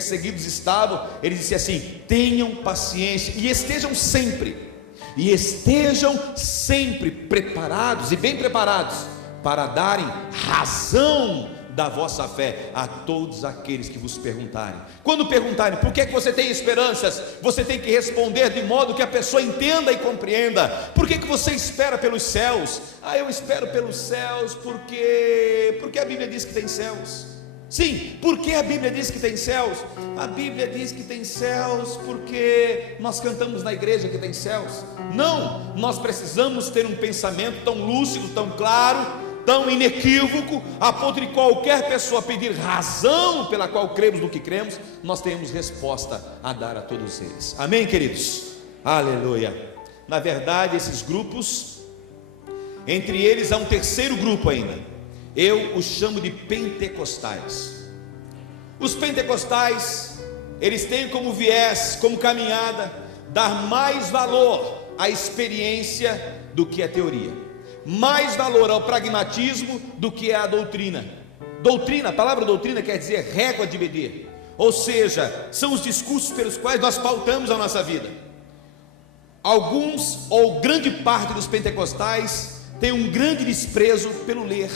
perseguidos estavam, ele disse assim: tenham paciência e estejam sempre preparados, e bem preparados, para darem razão da vossa fé a todos aqueles que vos perguntarem. Quando perguntarem por que você tem esperanças, você tem que responder de modo que a pessoa entenda e compreenda. Por que você espera pelos céus? Eu espero pelos céus porque a Bíblia diz que tem céus. Sim, porque a Bíblia diz que tem céus? A Bíblia diz que tem céus porque nós cantamos na igreja que tem céus? Não, nós precisamos ter um pensamento tão lúcido, tão claro, tão inequívoco, a ponto de qualquer pessoa pedir razão pela qual cremos no que cremos, nós temos resposta a dar a todos eles. Amém, queridos? Aleluia. Na verdade, esses grupos, entre eles há um terceiro grupo ainda. Eu os chamo de pentecostais. Os pentecostais, eles têm como viés, como caminhada, dar mais valor à experiência do que à teoria, mais valor ao pragmatismo do que à doutrina. Doutrina, a palavra doutrina quer dizer régua de medir, ou seja, são os discursos pelos quais nós pautamos a nossa vida. Alguns, ou grande parte dos pentecostais, tem um grande desprezo pelo ler,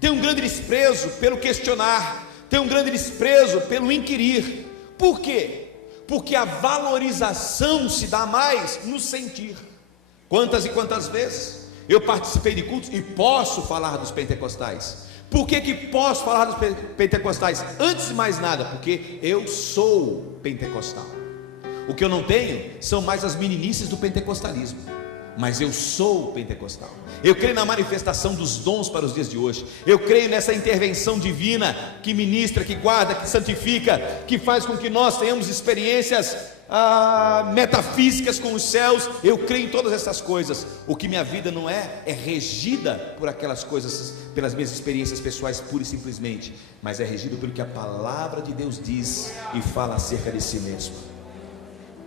tem um grande desprezo pelo questionar, tem um grande desprezo pelo inquirir. Por quê? Porque a valorização se dá mais no sentir. Quantas e quantas vezes eu participei de cultos e posso falar dos pentecostais. Por que posso falar dos pentecostais? Antes de mais nada, porque eu sou pentecostal. O que eu não tenho são mais as meninices do pentecostalismo, mas eu sou pentecostal. Eu creio na manifestação dos dons para os dias de hoje. Eu creio nessa intervenção divina que ministra, que guarda, que santifica, que faz com que nós tenhamos experiências metafísicas com os céus. Eu creio em todas essas coisas. O que minha vida não é regida por aquelas coisas, pelas minhas experiências pessoais pura e simplesmente, mas é regida pelo que a palavra de Deus diz e fala acerca de si mesmo.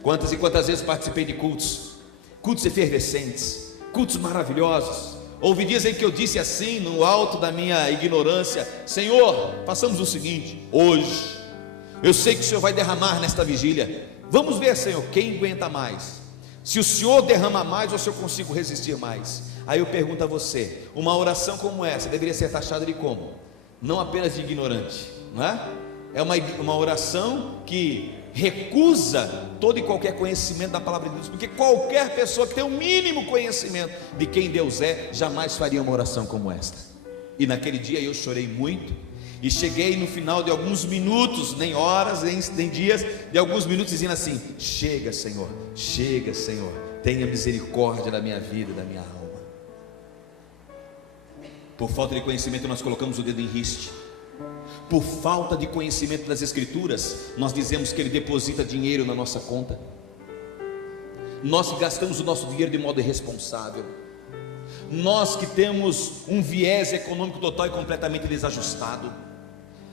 Quantas e quantas vezes participei de cultos efervescentes, cultos maravilhosos. Houve dias em que eu disse assim, no alto da minha ignorância: Senhor, façamos o seguinte, hoje eu sei que o Senhor vai derramar nesta vigília. Vamos ver, Senhor, quem aguenta mais. Se o Senhor derrama mais ou se eu consigo resistir mais. Aí eu pergunto a você, uma oração como essa deveria ser taxada de como? Não apenas de ignorante, não é? É uma oração que recusa todo e qualquer conhecimento da palavra de Deus, porque qualquer pessoa que tem o mínimo conhecimento de quem Deus é, jamais faria uma oração como esta. E naquele dia eu chorei muito, e cheguei no final de alguns minutos, nem horas, nem dias, de alguns minutos, dizendo assim: chega, Senhor, tenha misericórdia da minha vida, da minha alma. Por falta de conhecimento nós colocamos o dedo em riste. Por falta de conhecimento das Escrituras, nós dizemos que Ele deposita dinheiro na nossa conta. Nós que gastamos o nosso dinheiro de modo irresponsável, nós que temos um viés econômico total e completamente desajustado,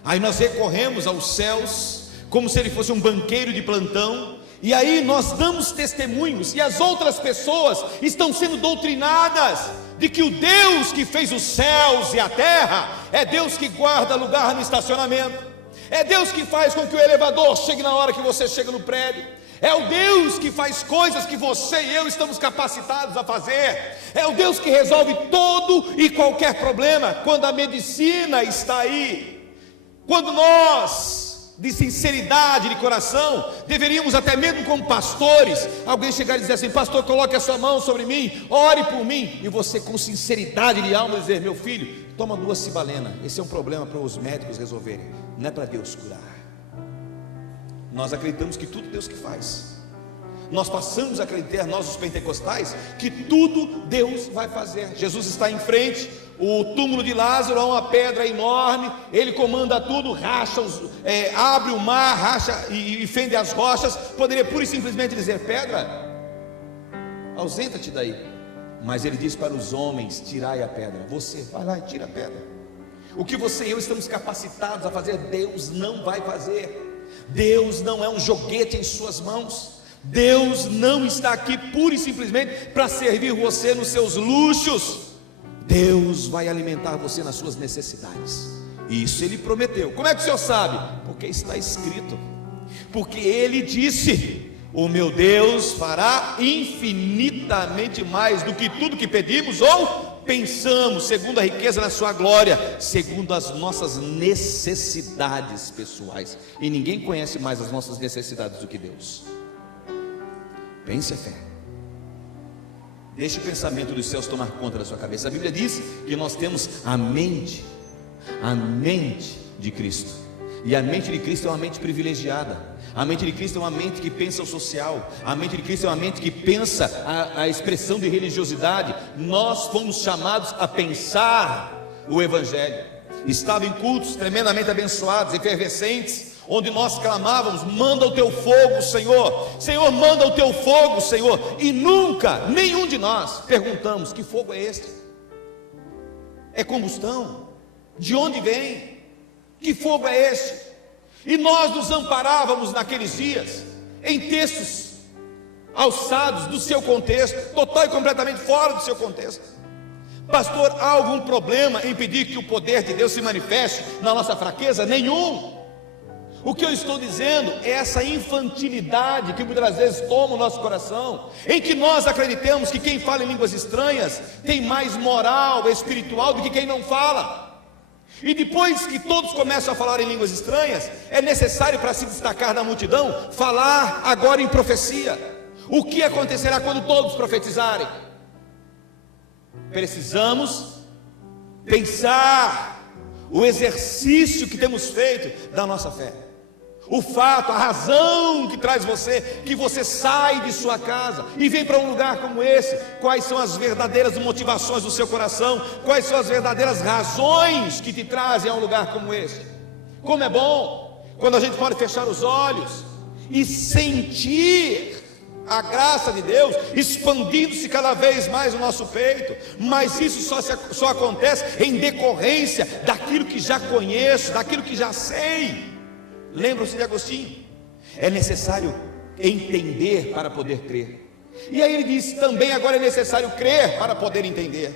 aí nós recorremos aos céus como se Ele fosse um banqueiro de plantão, e aí nós damos testemunhos, e as outras pessoas estão sendo doutrinadas de que o Deus que fez os céus e a terra é Deus que guarda lugar no estacionamento, é Deus que faz com que o elevador chegue na hora que você chega no prédio, é o Deus que faz coisas que você e eu estamos capacitados a fazer, é o Deus que resolve todo e qualquer problema. Quando a medicina está aí, quando nós, de sinceridade de coração, deveríamos até mesmo como pastores, alguém chegar e dizer assim: pastor, coloque a sua mão sobre mim, ore por mim, e você com sinceridade de alma dizer: meu filho, toma 2 cibalenas, esse é um problema para os médicos resolverem, não é para Deus curar. Nós acreditamos que tudo Deus que faz. Nós passamos a acreditar, nós os pentecostais, que tudo Deus vai fazer. Jesus está em frente, o túmulo de Lázaro é uma pedra enorme, Ele comanda tudo, abre o mar, racha e fende as rochas. Poderia pura e simplesmente dizer: pedra, ausenta-te daí. Mas Ele diz para os homens: tirai a pedra. Você vai lá e tira a pedra. O que você e eu estamos capacitados a fazer, Deus não vai fazer. Deus não é um joguete em suas mãos. Deus não está aqui pura e simplesmente para servir você nos seus luxos. Deus vai alimentar você nas suas necessidades. Isso Ele prometeu. Como é que o senhor sabe? Porque está escrito. porque Ele disse: o meu Deus fará infinitamente mais do que tudo que pedimos ou pensamos, segundo a riqueza na sua glória, segundo as nossas necessidades pessoais. E ninguém conhece mais as nossas necessidades do que Deus. Pense a fé. Deixe o pensamento dos céus tomar conta da sua cabeça. A Bíblia diz que nós temos a mente de Cristo. E a mente de Cristo é uma mente privilegiada. A mente de Cristo é uma mente que pensa o social. A mente de Cristo é uma mente que pensa a expressão de religiosidade. Nós fomos chamados a pensar o Evangelho. Estava em cultos tremendamente abençoados, efervescentes, onde nós clamávamos: manda o teu fogo, Senhor. Senhor, manda o teu fogo, Senhor. E nunca, nenhum de nós perguntamos: que fogo é este? É combustão? De onde vem? Que fogo é este? E nós nos amparávamos naqueles dias em textos alçados do seu contexto, total e completamente fora do seu contexto. Pastor, há algum problema em pedir que o poder de Deus se manifeste na nossa fraqueza? Nenhum. O que eu estou dizendo é essa infantilidade que muitas vezes toma o nosso coração, em que nós acreditamos que quem fala em línguas estranhas tem mais moral espiritual do que quem não fala. E depois que todos começam a falar em línguas estranhas, é necessário, para se destacar na multidão, falar agora em profecia. O que acontecerá quando todos profetizarem? Precisamos pensar o exercício que temos feito da nossa fé. O fato, a razão que traz você, que você sai de sua casa e vem para um lugar como esse. Quais são as verdadeiras motivações do seu coração? Quais são as verdadeiras razões que te trazem a um lugar como esse? Como é bom quando a gente pode fechar os olhos e sentir a graça de Deus expandindo-se cada vez mais no nosso peito. Mas isso só acontece em decorrência daquilo que já conheço, daquilo que já sei. Lembram-se de Agostinho? É necessário entender para poder crer. E aí ele diz também: agora é necessário crer para poder entender.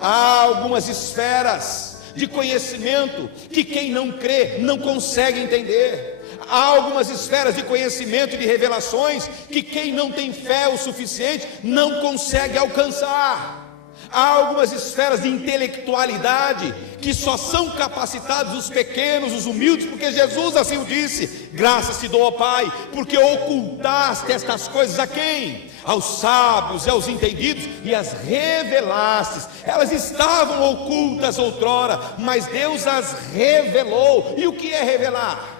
Há algumas esferas de conhecimento que quem não crê não consegue entender. Há algumas esferas de conhecimento e de revelações que quem não tem fé o suficiente não consegue alcançar. Há algumas esferas de intelectualidade que só são capacitados os pequenos, os humildes, porque Jesus assim o disse: graças te dou, ó Pai, porque ocultaste estas coisas a quem? Aos sábios e aos entendidos, e as revelastes. Elas estavam ocultas outrora, mas Deus as revelou. E o que é revelar?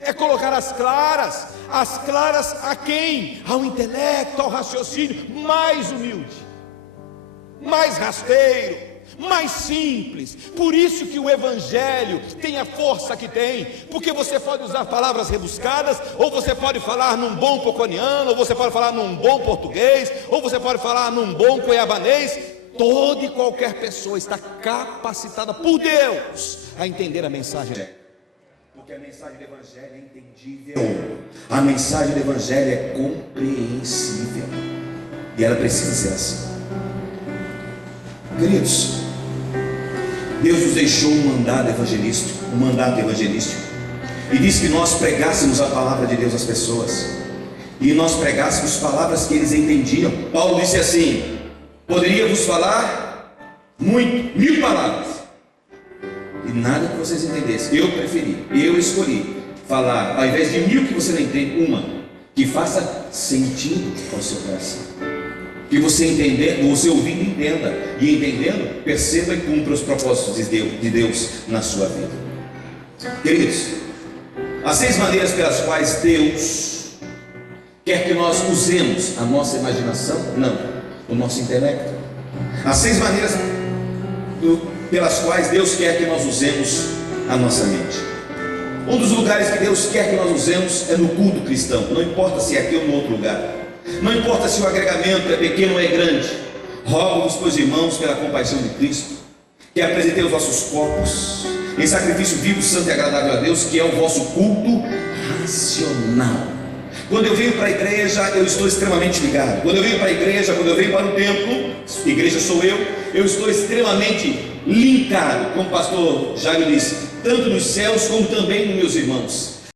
É colocar as claras a quem? Ao intelecto, ao raciocínio mais humilde, mais rasteiro, mais simples. Por isso que o Evangelho tem a força que tem, porque você pode usar palavras rebuscadas, ou você pode falar num bom poconiano, ou você pode falar num bom português, ou você pode falar num bom cuiabanês. Toda e qualquer pessoa está capacitada por Deus a entender a mensagem, porque a mensagem do Evangelho é entendível, a mensagem do Evangelho é compreensível, e ela precisa ser assim. Queridos, Deus nos deixou um mandato evangelístico, e disse que nós pregássemos a palavra de Deus às pessoas, e nós pregássemos palavras que eles entendiam. Paulo disse assim: poderia vos falar muito, 1000 palavras, e nada que vocês entendessem. Eu escolhi falar, ao invés de 1000 que você não entende, uma que faça sentido ao seu coração, que você entender, você ouvindo entenda, e entendendo perceba e cumpra os propósitos de Deus na sua vida. Queridos, as 6 maneiras pelas quais Deus quer que nós usemos a nossa imaginação, não, o nosso intelecto. As 6 maneiras pelas quais Deus quer que nós usemos a nossa mente. Um dos lugares que Deus quer que nós usemos é no culto cristão. Não importa se é aqui ou no outro lugar, não importa se o agregamento é pequeno ou é grande. Rogo-vos, pois, irmãos, pela compaixão de Cristo, que apresentei os vossos corpos em sacrifício vivo, santo e agradável a Deus, que é o vosso culto racional. Quando eu venho para a igreja, eu estou extremamente ligado. Quando eu venho para a igreja, quando eu venho para o templo, igreja sou eu estou extremamente linkado, como o pastor Jairo disse, tanto nos céus como também nos meus irmãos.